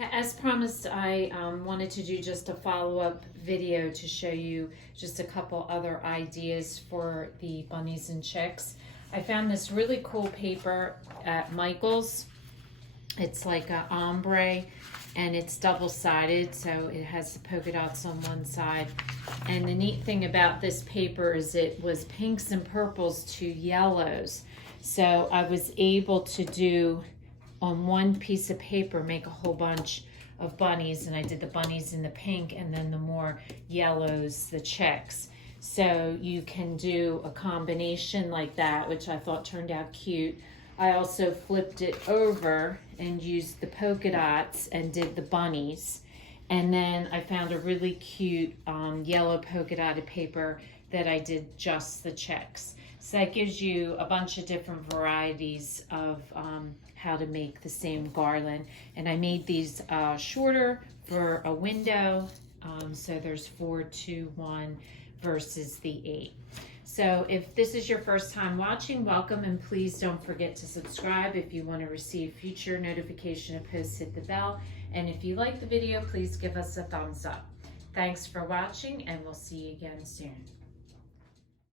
As promised, I wanted to do just a follow-up video to show you just a couple other ideas for the bunnies and chicks. I found this really cool paper at Michael's. It's like a ombre and it's double-sided, so it has the polka dots on one side. And the neat thing about this paper is it was pinks and purples to yellows. So I was able to do on one piece of paper, make a whole bunch of bunnies, and I did the bunnies in the pink and then the more yellows, the chicks. So you can do a combination like that, which I thought turned out cute. I also flipped it over and used the polka dots and did the bunnies. And then I found a really cute yellow polka dotted paper that I did just the chicks. So that gives you a bunch of different varieties of how to make the same garland. And I made these shorter for a window. So there's 4, 2, 1 versus the 8. So if this is your first time watching, welcome, and please don't forget to subscribe. If you want to receive future notification of posts, hit the bell. And if you like the video, please give us a thumbs up. Thanks for watching, and we'll see you again soon.